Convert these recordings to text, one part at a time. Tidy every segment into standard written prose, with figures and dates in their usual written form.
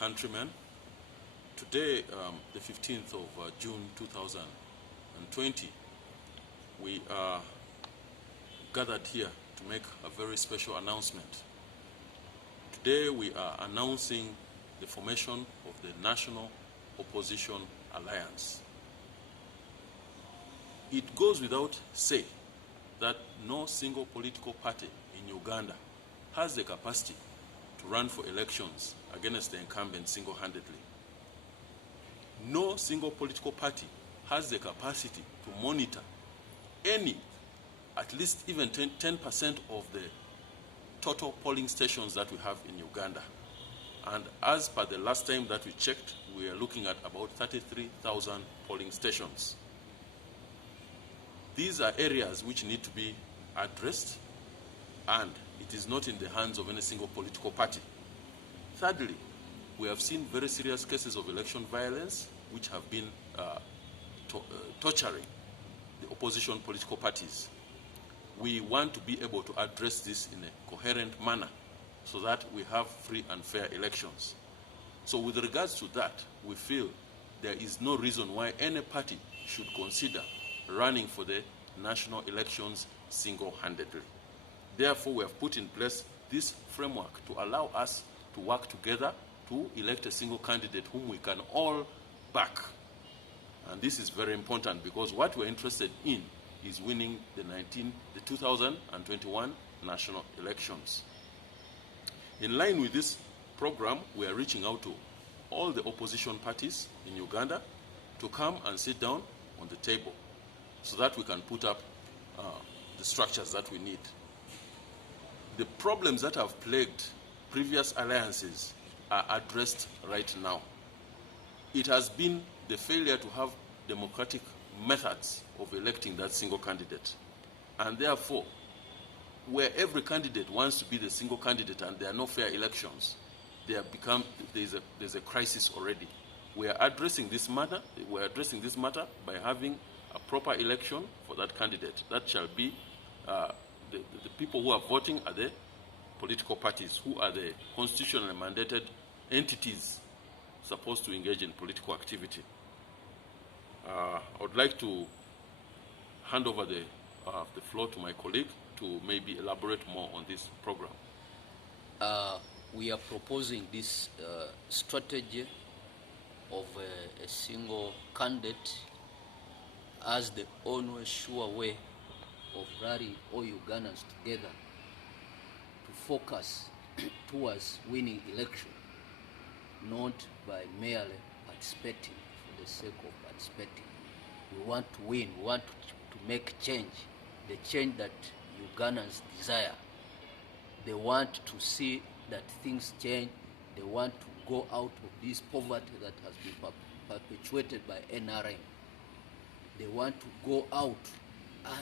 countrymen. Today, the 15th of June 2020, we are gathered here to make a very special announcement. Today, we are announcing the formation of the National Opposition Alliance. It goes without saying that no single political party in Uganda has the capacity to run for elections against the incumbent single-handedly. No single political party has the capacity to monitor any, at least even 10% of the total polling stations that we have in Uganda. And as per the last time that we checked, we are looking at about 33,000 polling stations. These are areas which need to be addressed, and it is not in the hands of any single political party. Thirdly, we have seen very serious cases of election violence which have been torturing the opposition political parties. We want to be able to address this in a coherent manner so that we have free and fair elections. So with regards to that, we feel there is no reason why any party should consider running for the national elections single-handedly. Therefore, we have put in place this framework to allow us to work together to elect a single candidate whom we can all back. And this is very important because what we're interested in is winning the 2021 national elections. In line with this program, we are reaching out to all the opposition parties in Uganda to come and sit down on the table so that we can put up the structures that we need. The problems that have plagued previous alliances are addressed right now. It has been the failure to have democratic methods of electing that single candidate. And therefore, where every candidate wants to be the single candidate and there are no fair elections, there's a crisis already. We are addressing this matter. We are addressing this matter by having a proper election for that candidate. That shall be the people who are voting are the political parties, who are the constitutionally mandated entities supposed to engage in political activity. I would like to hand over the floor to my colleague to maybe elaborate more on this program. We are proposing this strategy of a single candidate as the only sure way of rallying all Ugandans together to focus towards winning election, not by merely participating for the sake of participating. We want to win, we want to make change, the change that Ugandans desire. They want to see that things change. They want to go out of this poverty that has been perpetuated by NRM. They want to go out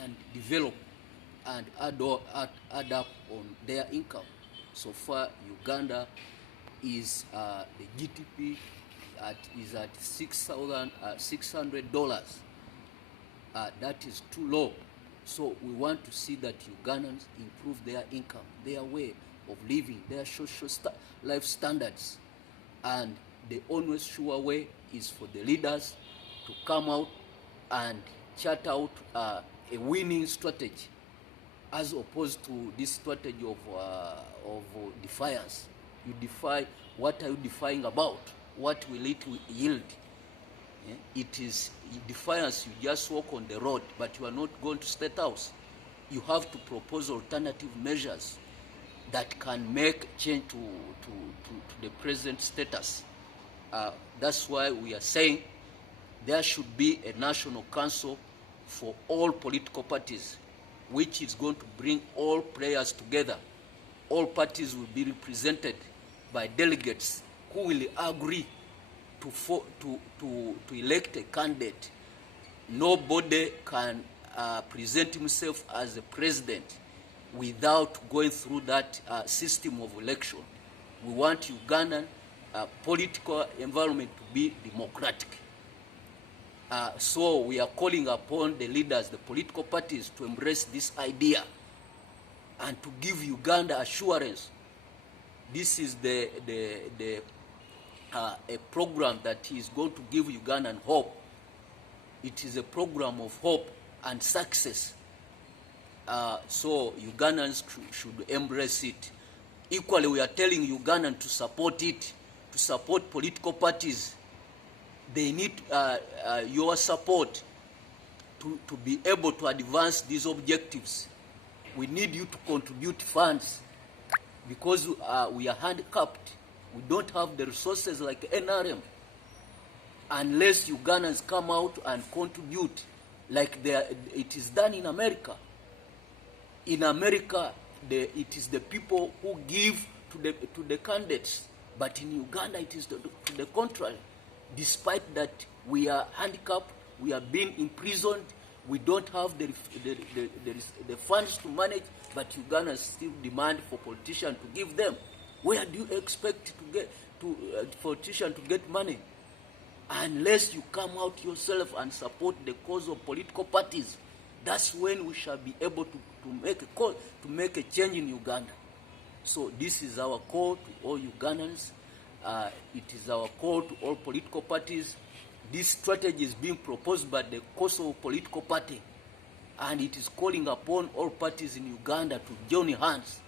and develop and add up on their income. So far, Uganda is the GDP is at $600. That is too low. So we want to see that Ugandans improve their income, their way of living, their social life standards. And the only sure way is for the leaders to come out and chart out a winning strategy, as opposed to this strategy of defiance. You defy, what are you defying about? What will it yield? It is defiance. You just walk on the road, but you are not going to State House. You have to propose alternative measures that can make change to the present status. That's why we are saying there should be a national council for all political parties, which is going to bring all players together. All parties will be represented by delegates who will agree to elect a candidate. Nobody can present himself as a president without going through that system of election. We want Ugandan political environment to be democratic. So we are calling upon the leaders, the political parties, to embrace this idea and to give Uganda assurance. This is the a program that is going to give Ugandan hope. It is a program of hope and success. So Ugandans should embrace it. Equally, we are telling Ugandans to support it, to support political parties. They need your support to be able to advance these objectives. We need you to contribute funds because we are handicapped. We don't have the resources like NRM. Unless Ugandans come out and contribute like it is done in America. In America, it is the people who give to the candidates. But in Uganda, it is to the contrary. Despite that we are handicapped, we are being imprisoned, we don't have the funds to manage, but Ugandans still demand for politicians to give them. Where do you expect politicians to get money? Unless you come out yourself and support the cause of political parties, that's when we shall be able to make a change in Uganda. So this is our call to all Ugandans. It is our call to all political parties. This strategy is being proposed by the Kosovo political party, and it is calling upon all parties in Uganda to join hands,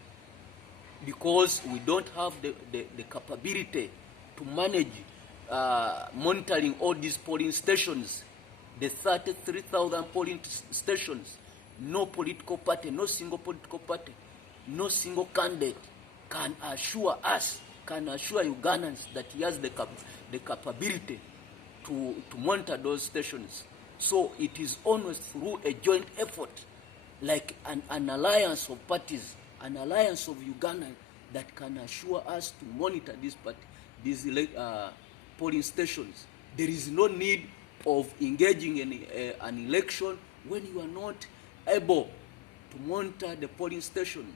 because we don't have the capability to manage monitoring all these polling stations, the 33,000 polling stations. No political party, no single political party, no single candidate can assure Ugandans that he has the capability to monitor those stations. So it is always through a joint effort, like an alliance of parties, an alliance of Ugandans that can assure us to monitor these polling stations. There is no need of engaging in an election when you are not able to monitor the polling station.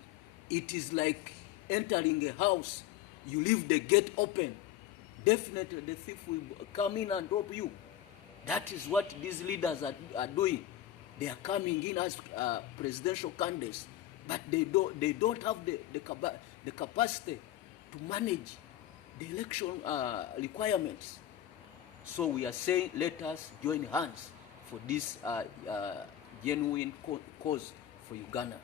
It is like entering a house. You leave the gate open. Definitely the thief will come in and rob you. That is what these leaders are doing. They are coming in as presidential candidates, but they don't have the capacity to manage the election requirements. So we are saying, let us join hands for this genuine cause for Uganda.